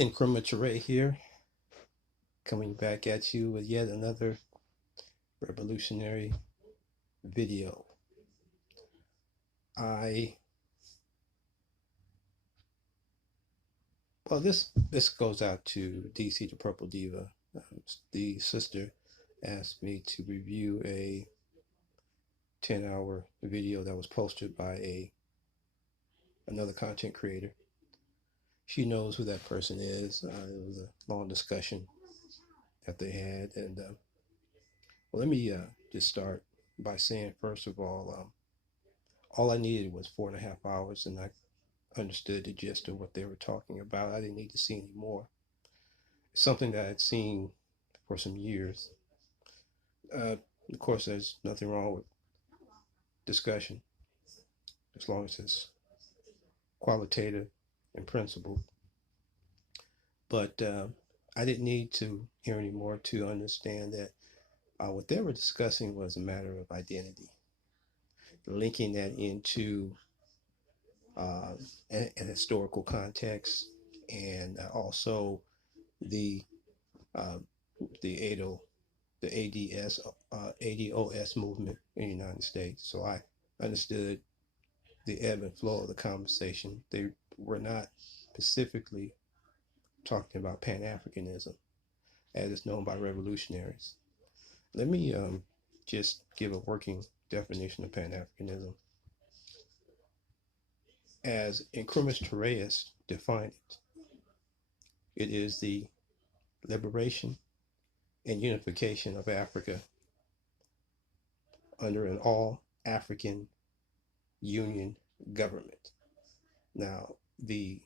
Nkrumah Ture here, coming back at you with yet another revolutionary video. I this goes out to DC the Purple Diva. The sister asked me to review a 10-hour video that was posted by another content creator. She knows who that person is. It was a long discussion that they had, and well, let me just start by saying, first of all I needed was 4.5 hours, and I understood the gist of what they were talking about. I didn't need to see any more. It's something that I'd seen for some years. Of course, there's nothing wrong with discussion as long as it's qualitative and principled. But I didn't need to hear any more to understand that what they were discussing was a matter of identity, linking that into an historical context, and also the uh, the ADO, the ADOS movement in the United States. So I understood the ebb and flow of the conversation. They were not specifically talking about Pan-Africanism as it's known by revolutionaries. Let me just give a working definition of Pan-Africanism. As Nkrumah Ture defined it, it is the liberation and unification of Africa under an all-African union government. Now, the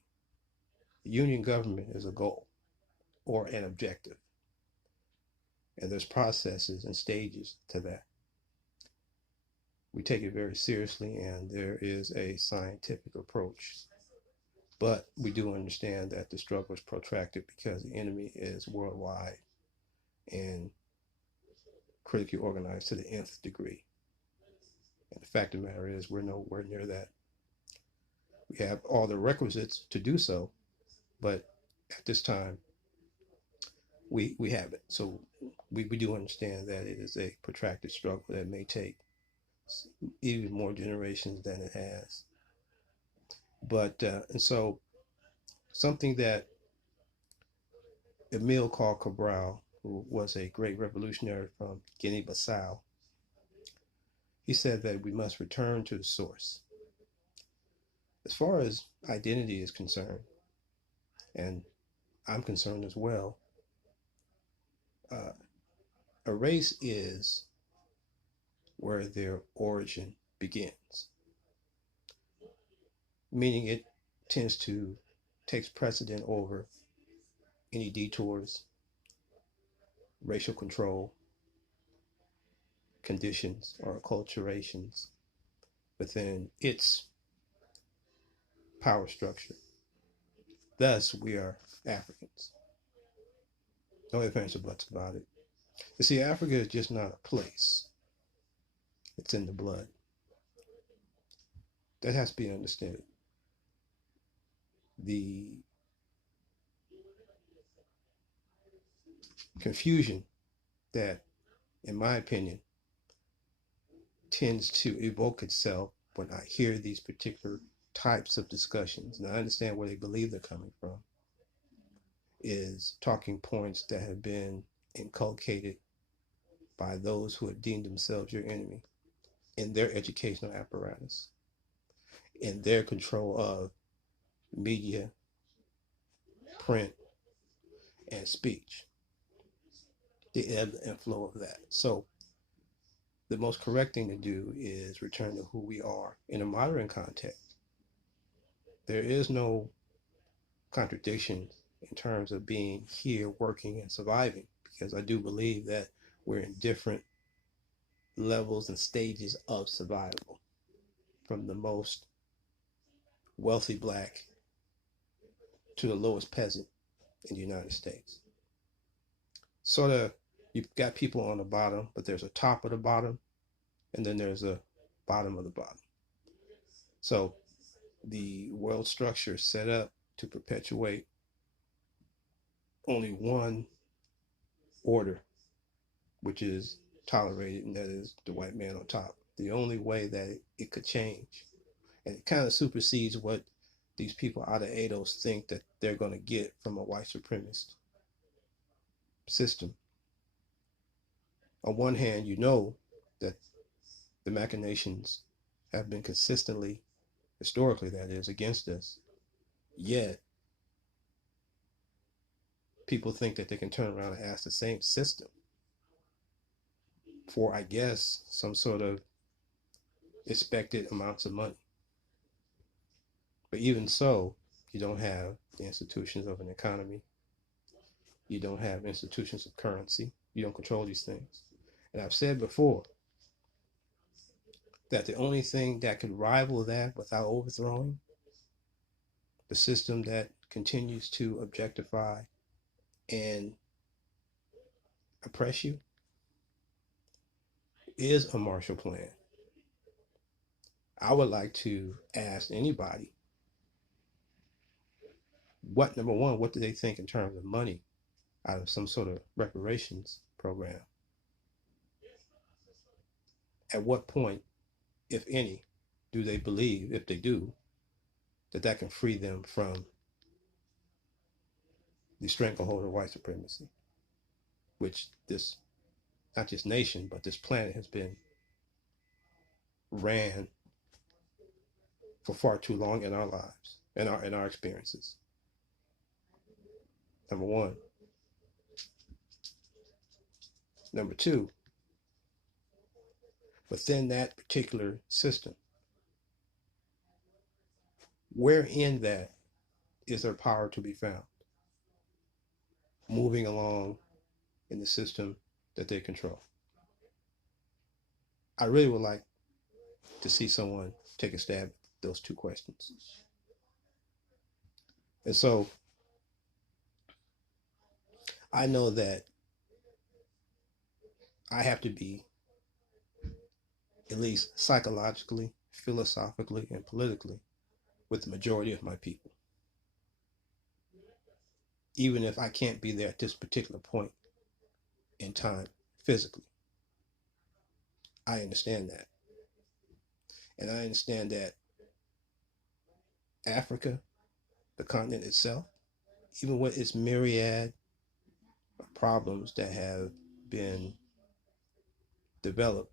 union government is a goal or an objective, and there's processes and stages to that. We take it very seriously, and there is a scientific approach. But we do understand that the struggle is protracted because the enemy is worldwide and critically organized to the nth degree. And the fact of the matter is, we're nowhere near that. We have all the requisites to do so, but at this time, we haven't. So we do understand that it is a protracted struggle that may take even more generations than it has. But and so something that Amilcar Cabral, who was a great revolutionary from Guinea-Bissau, he said that we must return to the source. As far as identity is concerned, and I'm concerned as well, a race is where their origin begins, meaning it tends to takes precedent over any detours, racial control, conditions, or acculturations within its power structure. Thus, we are Africans. No ifs, ands, or buts about it. You see, Africa is just not a place. It's in the blood. That has to be understood. The confusion that, in my opinion, tends to evoke itself when I hear these particular types of discussions, and I understand where they believe they're coming from, is talking points that have been inculcated by those who have deemed themselves your enemy in their educational apparatus, in their control of media, print, and speech, the ebb and flow of that. So the most correct thing to do is return to who we are in a modern context. There is no contradiction in terms of being here, working, and surviving, because I do believe that we're in different levels and stages of survival, from the most wealthy black to the lowest peasant in the United States. Sort of, you've got people on the bottom, but there's a top of the bottom, and then there's a bottom of the bottom. So the world structure is set up to perpetuate only one order, which is tolerated, and that is the white man on top. The only way that it could change. And it kind of supersedes what these people out of ADOS think that they're going to get from a white supremacist system. On one hand, you know that the machinations have been consistently, historically that is, against us. Yet, people think that they can turn around and ask the same system for, I guess, some sort of expected amounts of money. But even so, you don't have the institutions of an economy. You don't have institutions of currency. You don't control these things. And I've said before that the only thing that could rival that without overthrowing the system that continues to objectify and oppress you is a Marshall Plan. I would like to ask anybody, number one, what do they think in terms of money out of some sort of reparations program? At what point, if any, do they believe, if they do, that that can free them from the stranglehold of white supremacy, which this, not just nation, but this planet has been ran for far too long in our lives, in our experiences. Number one. Number two, within that particular system, where in that is there power to be found? Moving along in the system that they control. I really would like to see someone take a stab at those two questions. And so I know that I have to be, at least psychologically, philosophically, and politically, with the majority of my people. Even if I can't be there at this particular point in time physically. I understand that. And I understand that Africa, the continent itself, even with its myriad of problems that have been developed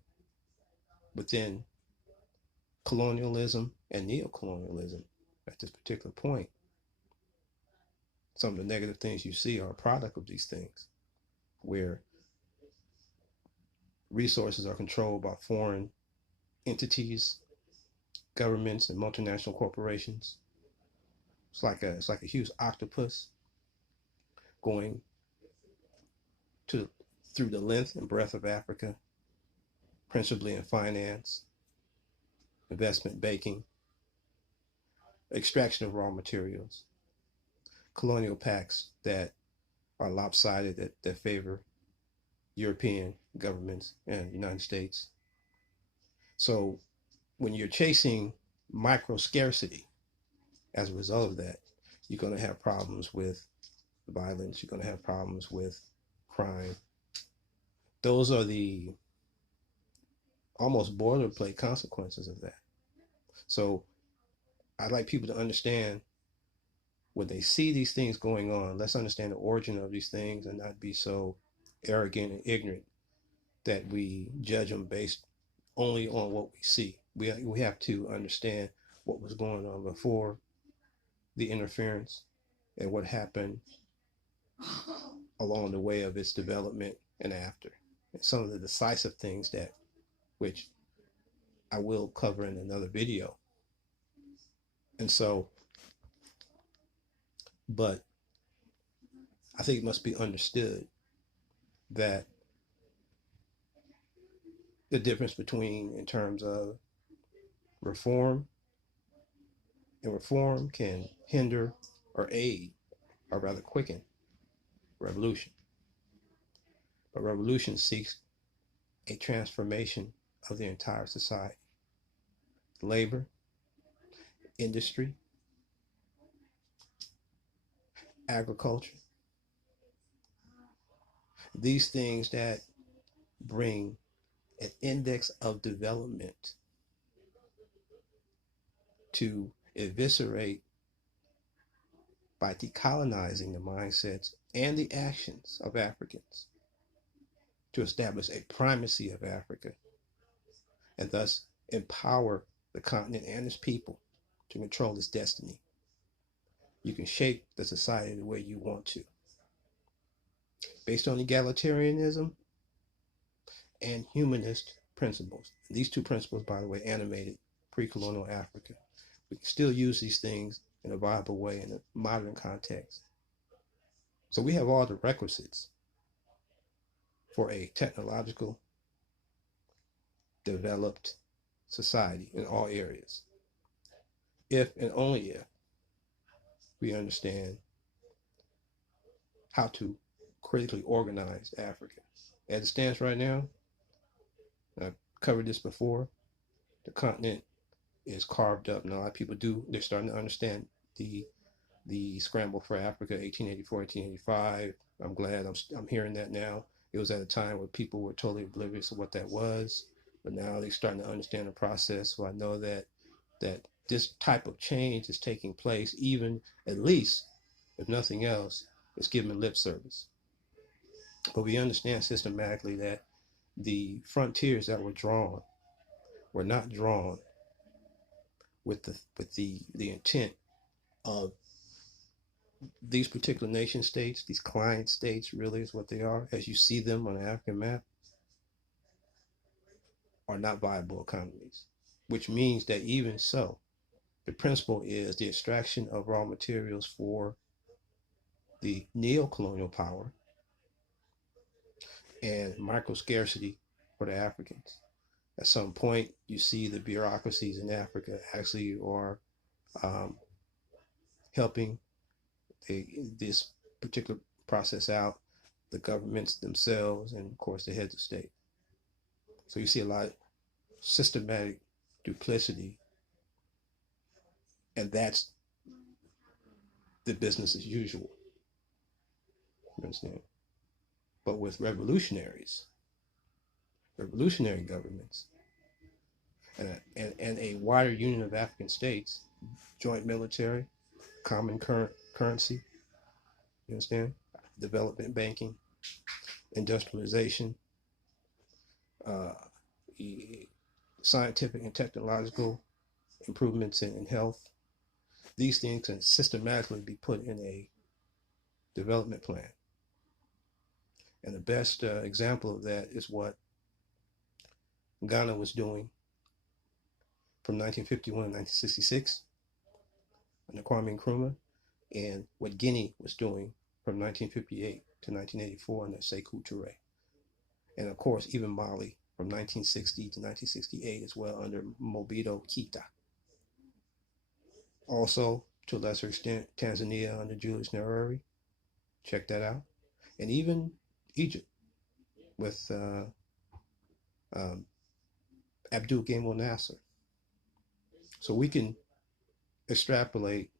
within colonialism and neocolonialism at this particular point, some of the negative things you see are a product of these things, where resources are controlled by foreign entities, governments, and multinational corporations. It's like a huge octopus going through the length and breadth of Africa, principally in finance, investment banking, extraction of raw materials, colonial pacts that are lopsided, that favor European governments and the United States. So when you're chasing micro scarcity as a result of that, you're going to have problems with violence, you're going to have problems with crime. Those are the almost boilerplate consequences of that. So I'd like people to understand, when they see these things going on, let's understand the origin of these things and not be so arrogant and ignorant that we judge them based only on what we see. We have to understand what was going on before the interference and what happened along the way of its development and after. And some of the decisive things that, which I will cover in another video. And so, but I think it must be understood that the difference between, in terms of reform, and reform can hinder or aid, or rather quicken, revolution. But revolution seeks a transformation of the entire society. Labor, industry, agriculture, These things that bring an index of development to eviscerate by decolonizing the mindsets and the actions of Africans to establish a primacy of Africa and thus empower the continent and its people to control its destiny. You can shape the society the way you want to, based on egalitarianism and humanist principles. These two principles, by the way, animated pre-colonial Africa. We can still use these things in a viable way in a modern context. So we have all the requisites for a technological, developed society in all areas, if and only if we understand how to critically organize Africa. As it stands right now, I've covered this before, the continent is carved up. Now, a lot of people they're starting to understand the scramble for Africa, 1884, 1885. I'm glad I'm hearing that now. It was at a time where people were totally oblivious of what that was, but now they're starting to understand the process. So I know that this type of change is taking place, even at least, if nothing else, it's giving lip service. But we understand systematically that the frontiers that were drawn were not drawn with the intent of these particular nation states, these client states really is what they are, as you see them on the African map, are not viable economies, which means that even so, the principle is the extraction of raw materials for the neo-colonial power and micro scarcity for the Africans. At some point, you see the bureaucracies in Africa actually are helping this particular process out, the governments themselves, and of course the heads of state. So you see a lot of systematic duplicity, and that's the business as usual. You understand? But with revolutionary governments, and a wider union of African states, joint military, common currency, you understand? Development banking, industrialization, uh, scientific and technological improvements in health. These things can systematically be put in a development plan. And the best example of that is what Ghana was doing from 1951 to 1966 under Kwame Nkrumah, and what Guinea was doing from 1958 to 1984 under Sekou Touré. And of course, even Mali from 1960 to 1968 as well under Mobito Keita. Also, to a lesser extent, Tanzania under Julius Nyerere. Check that out. And even Egypt with Abdul Gamal Nasser. So we can extrapolate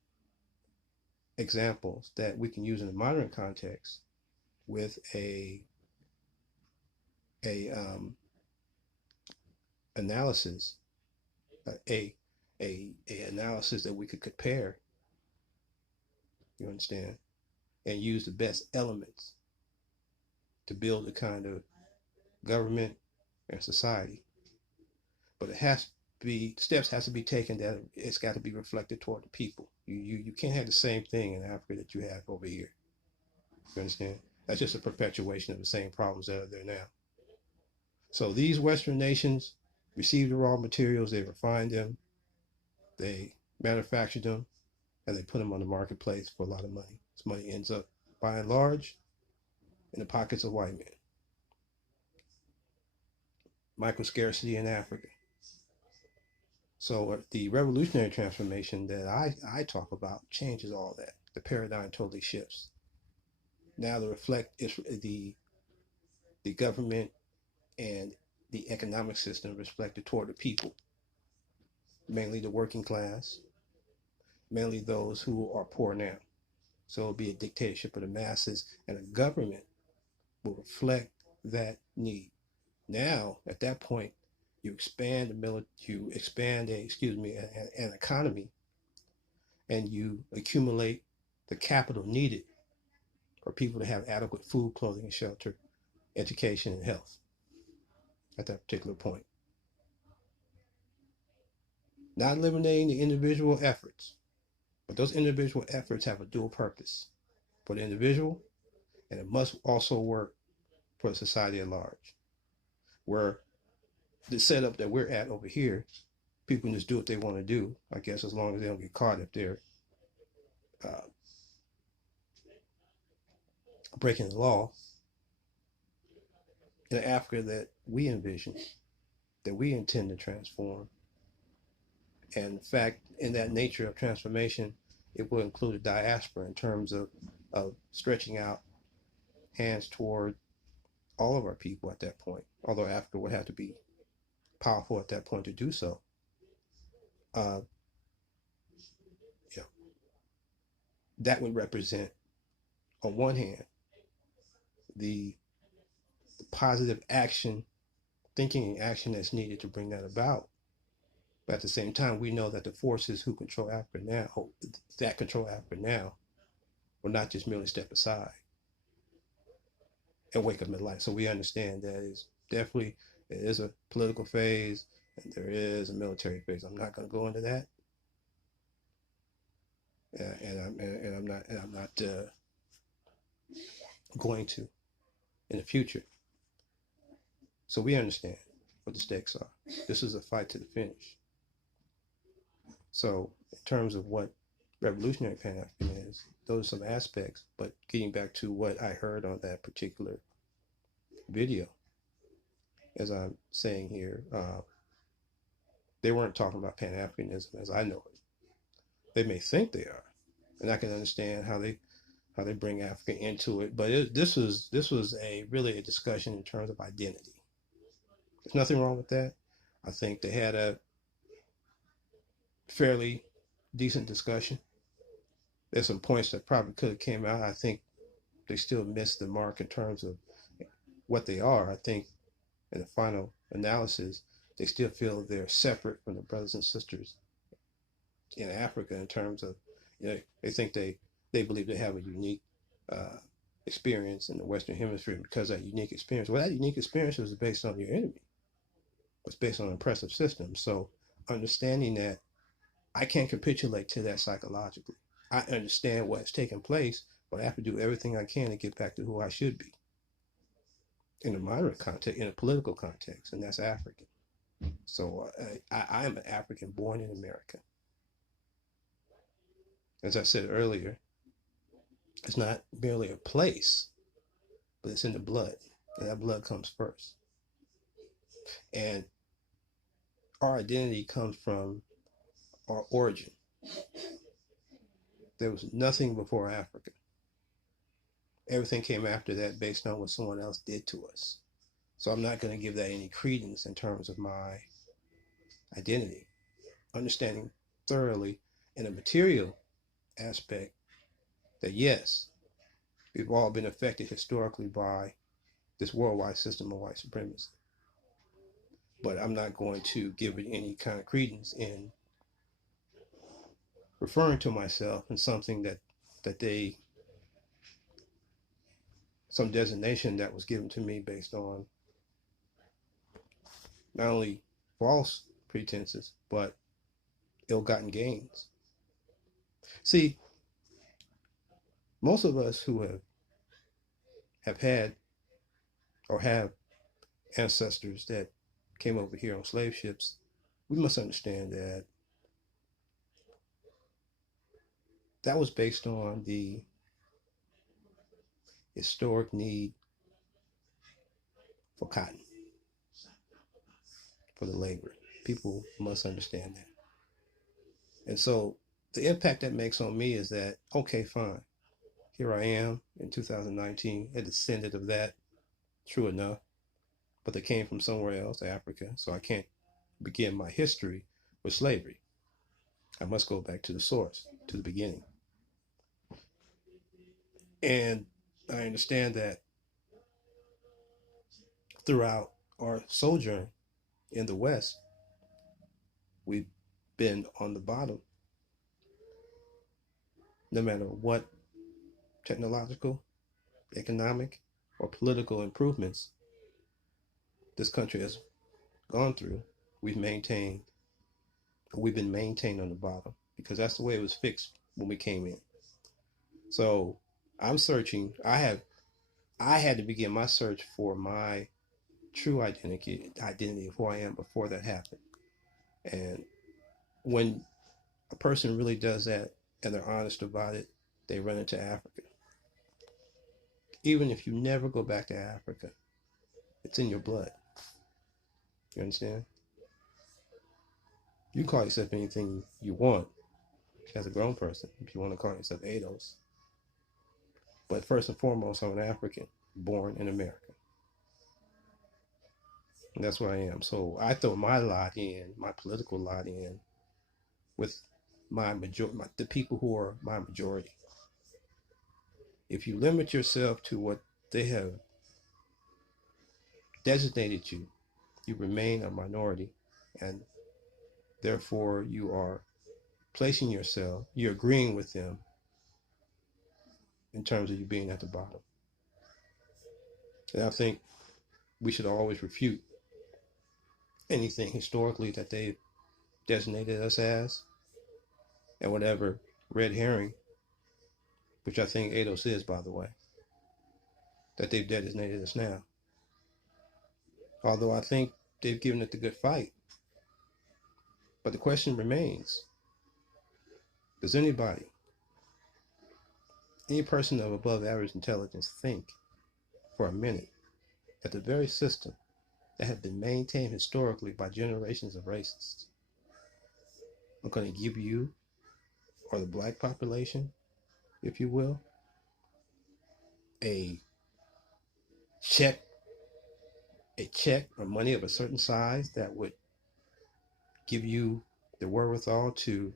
examples that we can use in a modern context with a analysis, a analysis that we could compare, you understand, and use the best elements to build a kind of government and society. But it has to be, steps has to be taken that it's got to be reflected toward the people. You can't have the same thing in Africa that you have over here. You understand? That's just a perpetuation of the same problems that are there now. So these Western nations receive the raw materials, they refine them, they manufacture them, and they put them on the marketplace for a lot of money. This money ends up, by and large, in the pockets of white men. Microscarcity in Africa. So the revolutionary transformation that I talk about changes all that. The paradigm totally shifts. Now the government and the economic system reflected toward the people, mainly the working class, mainly those who are poor now. So it'll be a dictatorship of the masses and a government will reflect that need. Now, at that point, you expand you expand an economy, and you accumulate the capital needed for people to have adequate food, clothing, and shelter, education, and health at that particular point. Not eliminating the individual efforts, but those individual efforts have a dual purpose for the individual, and it must also work for the society at large. Where the setup that we're at over here, people can just do what they want to do, I guess, as long as they don't get caught if they're uh, breaking the law. In the Africa that we envision, that we intend to transform, and in fact, in that nature of transformation, it will include a diaspora in terms of stretching out hands toward all of our people at that point, although Africa would have to be powerful at that point to do so. Uh, yeah, that would represent, on one hand, the positive action, thinking and action that's needed to bring that about. But at the same time, we know that the forces who control Africa now, that control Africa now, will not just merely step aside and wake up in life. So we understand that is definitely, it is a political phase and there is a military phase. I'm not going to go into that, and I'm not going to in the future. So we understand what the stakes are. This is a fight to the finish. So in terms of what revolutionary Pan-African is, those are some aspects. But getting back to what I heard on that particular video, as I'm saying here, they weren't talking about Pan-Africanism as I know it. They may think they are, and I can understand how they bring Africa into it. But this was really a discussion in terms of identity. There's nothing wrong with that. I think they had a fairly decent discussion. There's some points that probably could have came out. I think they still missed the mark in terms of what they are. I think in the final analysis, they still feel they're separate from the brothers and sisters in Africa in terms of, they think they believe they have a unique experience in the Western Hemisphere because of that unique experience. Well, that unique experience was based on your enemy. It's based on an oppressive system. So understanding that I can't capitulate to that psychologically. I understand what's taking place, but I have to do everything I can to get back to who I should be in a moderate context, in a political context, and that's African. So I am an African born in America. As I said earlier, it's not merely a place, but it's in the blood, and that blood comes first. And our identity comes from our origin. There was nothing before Africa. Everything came after that based on what someone else did to us. So I'm not going to give that any credence in terms of my identity. Understanding thoroughly in a material aspect that yes, we've all been affected historically by this worldwide system of white supremacy. But I'm not going to give it any kind of credence in referring to myself in something that they, some designation that was given to me based on not only false pretenses, but ill-gotten gains. See, most of us who have had or have ancestors that came over here on slave ships, we must understand that that was based on the historic need for cotton, for the labor. People must understand that. And so the impact that makes on me is that, okay, fine. Here I am in 2019, a descendant of that, true enough, but they came from somewhere else, Africa, so I can't begin my history with slavery. I must go back to the source, to the beginning. And I understand that throughout our sojourn in the West, we've been on the bottom, no matter what technological, economic, or political improvements this country has gone through. We've maintained, we've been maintained on the bottom because that's the way it was fixed when we came in. So I'm searching. I had to begin my search for my true identity of who I am before that happened. And when a person really does that and they're honest about it, they run into Africa. Even if you never go back to Africa, it's in your blood. You understand? You can call yourself anything you want as a grown person if you want to call yourself ADOS. But first and foremost, I'm an African born in America. And that's where I am. So I throw my lot in, my political lot in, with the people who are my majority. If you limit yourself to what they have designated you, you remain a minority, and therefore you are placing yourself, you're agreeing with them in terms of you being at the bottom. And I think we should always refute anything historically that they've designated us as, and whatever red herring, which I think ADOS is, by the way, that they've designated us now. Although I think they've given it the good fight. But the question remains, does any person of above average intelligence think for a minute that the very system that have been maintained historically by generations of racists are going to give you, or the black population, if you will, a check or money of a certain size that would give you the wherewithal to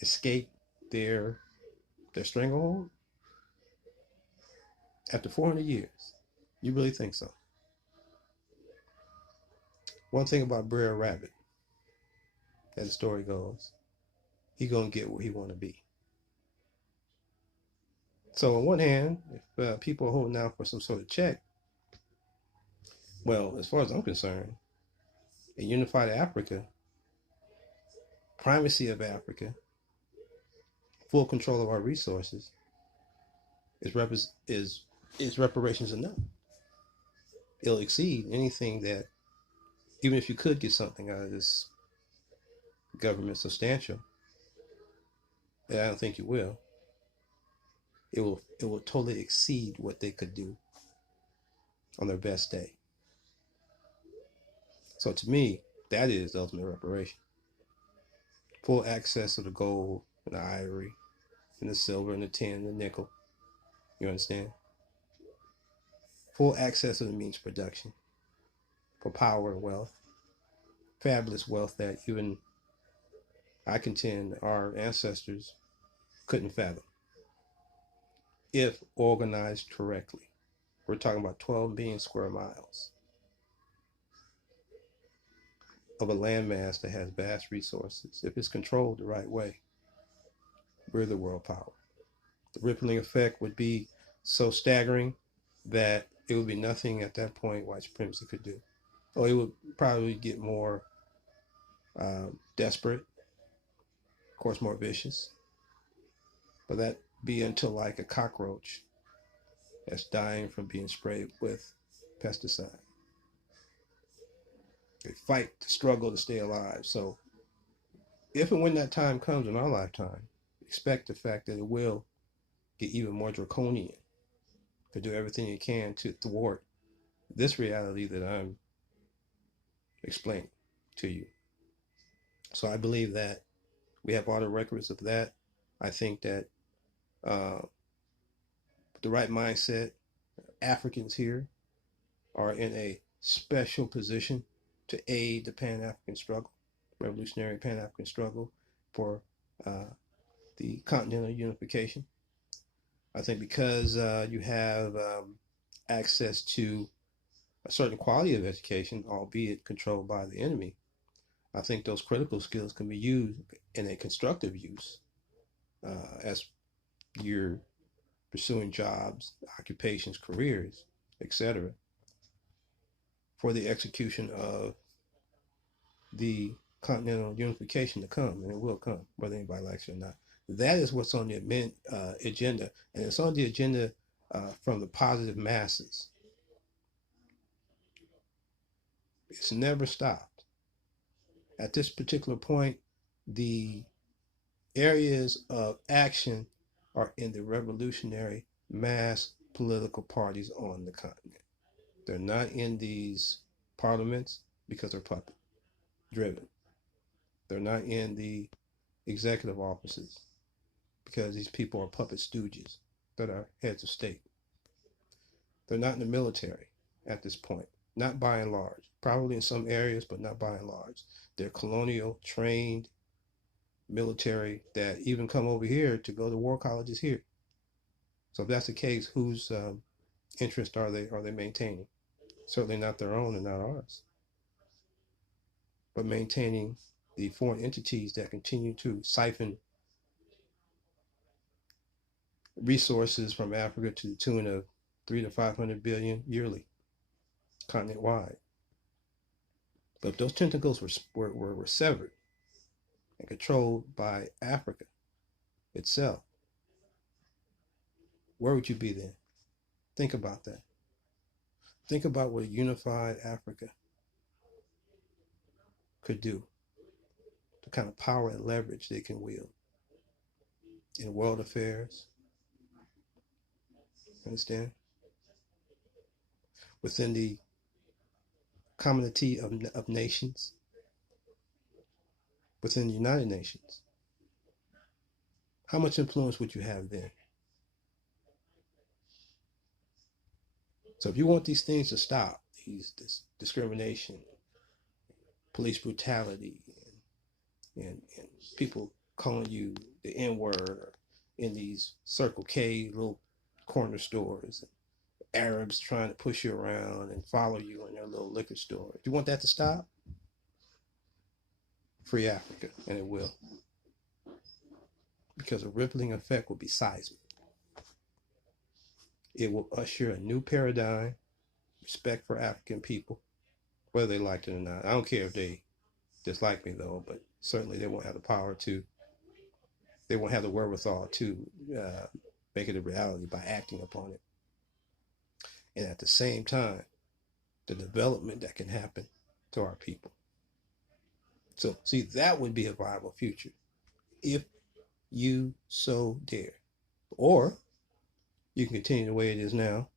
escape their stranglehold after 400 years? You really think so? One thing about Brer Rabbit, as the story goes, he gonna get where he want to be. So on one hand, if people are holding out for some sort of check, well, as far as I'm concerned, a unified Africa, primacy of Africa, full control of our resources, is reparations enough. It'll exceed anything that, even if you could get something out of this government substantial, and I don't think you will, it will totally exceed what they could do on their best day. So to me, that is the ultimate reparation. Full access to the gold and the ivory and the silver and the tin and the nickel. You understand? Full access to the means of production for power and wealth. Fabulous wealth that even I contend our ancestors couldn't fathom if organized correctly. We're talking about 12 million square miles of a landmass that has vast resources. If it's controlled the right way, we're the world power. The rippling effect would be so staggering that it would be nothing at that point white supremacy could do. Or it would probably get more desperate, of course, more vicious. But that'd be until like a cockroach that's dying from being sprayed with pesticide. They fight to struggle to stay alive. So if and when that time comes in our lifetime, expect the fact that it will get even more draconian, to do everything you can to thwart this reality that I'm explaining to you. So I believe that we have all the records of that. I think that the right mindset, Africans here are in a special position to aid the Pan-African struggle, revolutionary Pan-African struggle for the continental unification. I think because you have access to a certain quality of education, albeit controlled by the enemy, I think those critical skills can be used in a constructive use as you're pursuing jobs, occupations, careers, etc., for the execution of the continental unification to come, and it will come, whether anybody likes it or not. That is what's on the agenda, and it's on the agenda from the positive masses. It's never stopped. At this particular point, the areas of action are in the revolutionary mass political parties on the continent. They're not in these parliaments because they're puppet driven. They're not in the executive offices because these people are puppet stooges that are heads of state. They're not in the military at this point, not by and large. Probably in some areas, but not by and large. They're colonial trained military that even come over here to go to war colleges here. So if that's the case, whose interest are they maintaining? Certainly not their own and not ours, but maintaining the foreign entities that continue to siphon resources from Africa to the tune of 300 to 500 billion yearly, continent wide. But if those tentacles were severed and controlled by Africa itself, where would you be then? Think about that. Think about what a unified Africa could do, the kind of power and leverage they can wield in world affairs. Understand? Within the community of nations, within the United Nations. How much influence would you have then? So if you want these things to stop, this discrimination, police brutality, and people calling you the N-word in these Circle K little corner stores, and Arabs trying to push you around and follow you in their little liquor store. If you want that to stop, free Africa, and it will. Because a rippling effect will be seismic. It will usher a new paradigm, respect for African people, whether they like it or not. I don't care if they dislike me though, but certainly they won't have the power to, they won't have the wherewithal to make it a reality by acting upon it. And at the same time, the development that can happen to our people. So see, that would be a viable future if you so dare. Or you can continue the way it is now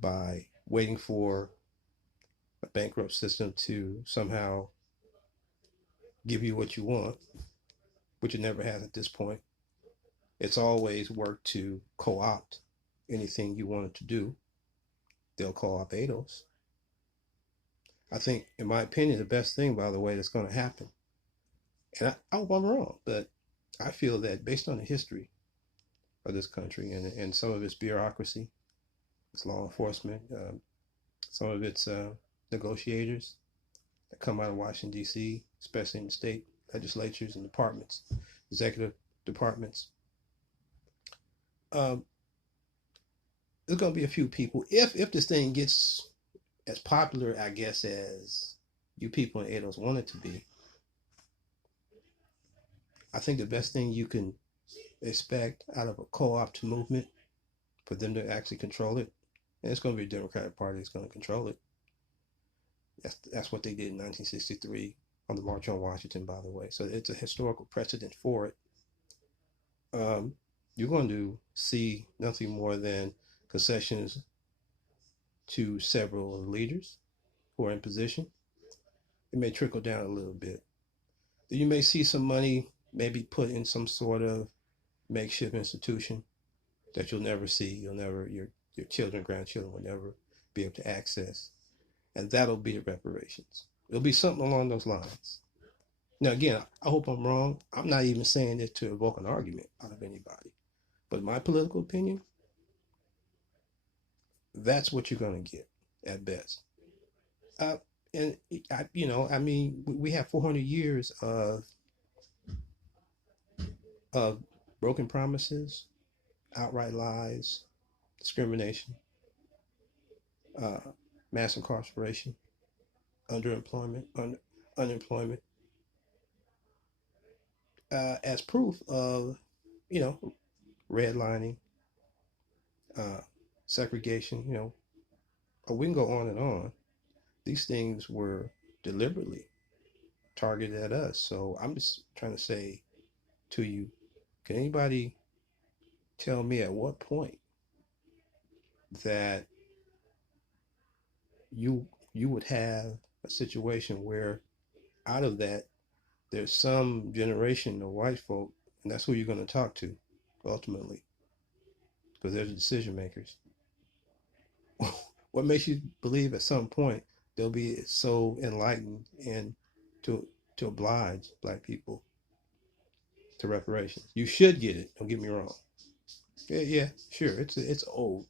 by waiting for a bankrupt system to somehow give you what you want, which it never has at this point. It's always worked to co-opt anything you wanted to do. They'll co-opt ADOS. I think, in my opinion, the best thing, by the way, that's going to happen, and I hope I'm wrong, but I feel that based on the history of this country and some of its bureaucracy, its law enforcement, some of its negotiators that come out of Washington, D.C., especially in the state legislatures and departments, executive departments. There's going to be a few people, if this thing gets as popular, I guess, as you people in ADOS want it to be, I think the best thing you can expect out of a co-opt movement for them to actually control it, and it's going to be a Democratic Party that's going to control it. That's what they did in 1963 on the March on Washington, by the way. So it's a historical precedent for it. You're going to see nothing more than concessions to several leaders who are in position. It may trickle down a little bit. You may see some money maybe put in some sort of makeshift institution that you'll never see. Your children, grandchildren will never be able to access. And that'll be the reparations. It'll be something along those lines. Now, again, I hope I'm wrong. I'm not even saying this to evoke an argument out of anybody. But my political opinion, That's what you're going to get at best. Uh, and I mean, we have 400 years of broken promises, outright lies, discrimination, uh, mass incarceration, underemployment, unemployment, as proof of, you know, redlining, uh, segregation. We can go on and on. These things were deliberately targeted at us. So I'm just trying to say to you, can anybody tell me at what point that you would have a situation where out of that there's some generation of white folk, and that's who you're going to talk to ultimately, because they're the decision makers. What makes you believe at some point they'll be so enlightened and to to oblige black people to reparations? You should get it. Don't get me wrong. Yeah, yeah, sure. It's old,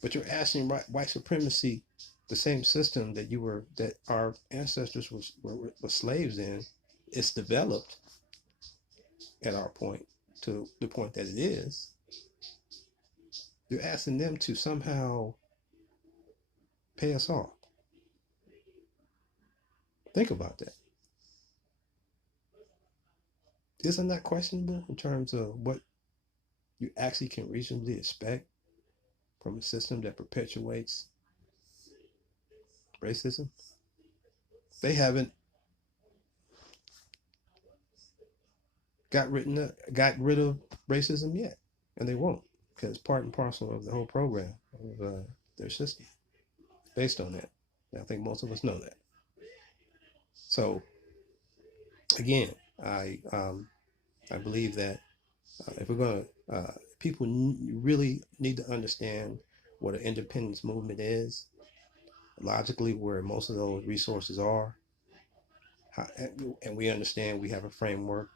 but you're asking white supremacy, the same system that our ancestors were slaves in. It's developed at our point to the point that it is. You're asking them to somehow pay us off. Think about that. Isn't that questionable in terms of what you actually can reasonably expect from a system that perpetuates racism? They haven't got rid of racism yet, and they won't, because part and parcel of the whole program of their system based on that. And I think most of us know that. So again, I believe that if we're going to, people really need to understand what an independence movement is, logically where most of those resources are, and we understand we have a framework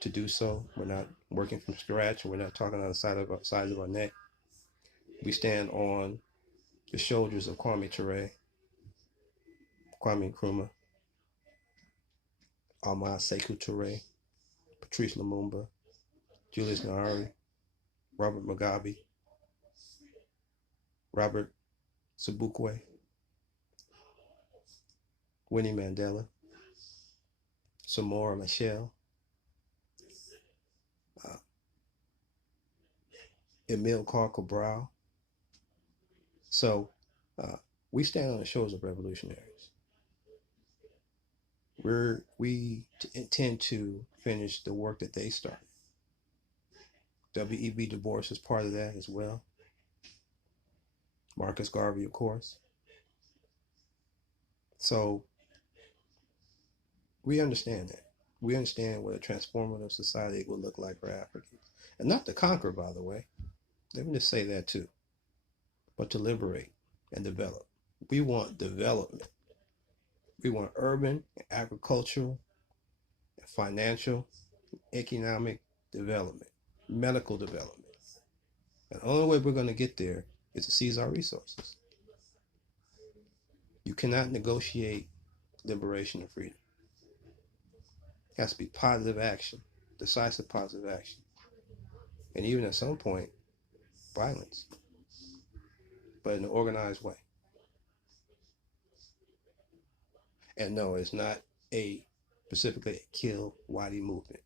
to do so. We're not working from scratch, and we're not talking on the sides of our neck. We stand on the shoulders of Kwame Ture, Kwame Nkrumah, Alma Sekou Toure, Patrice Lumumba, Julius Nyerere, Robert Mugabe, Robert Sobukwe, Winnie Mandela, Samora Machel, uh, Emile Carl Cabral. So uh, we stand on the shoulders of revolutionaries. We intend to finish the work that they started. W.E.B. Du Bois is part of that as well. Marcus Garvey, of course. So we understand that. We understand what a transformative society would look like for Africans. And not to conquer, by the way. Let me just say that too. But to liberate and develop. We want development. We want urban, agricultural, financial, economic development, medical development. And the only way we're going to get there is to seize our resources. You cannot negotiate liberation and freedom. It has to be positive action, decisive positive action. And even at some point, violence, but in an organized way. And no, it's not specifically a kill Wadi movement.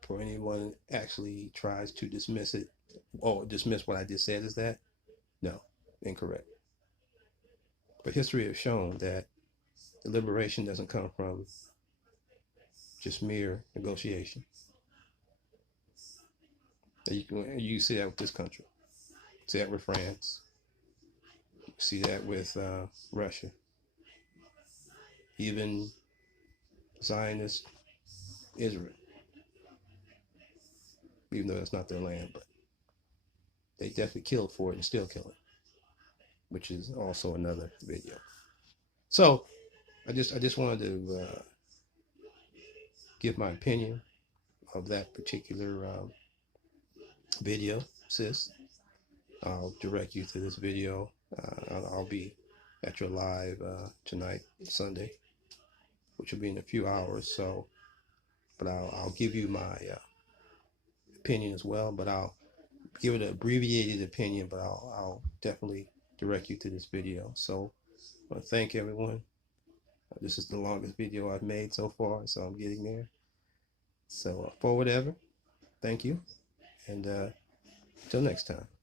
For anyone actually tries to dismiss it or dismiss what I just said as that, no, incorrect. But history has shown that the liberation doesn't come from just mere negotiation. You see that with this country. See that with France. See that with Russia. Even Zionist Israel. Even though that's not their land, but they definitely killed for it and still killing, which is also another video. So I just wanted to give my opinion of that particular video, sis. I'll direct you to this video. I'll be at your live tonight, Sunday, which will be in a few hours. So, but I'll give you my opinion as well. But I'll give it an abbreviated opinion. But I'll definitely direct you to this video. So, I want to thank everyone. This is the longest video I've made so far, so I'm getting there. So, forward ever. Thank you, and until next time.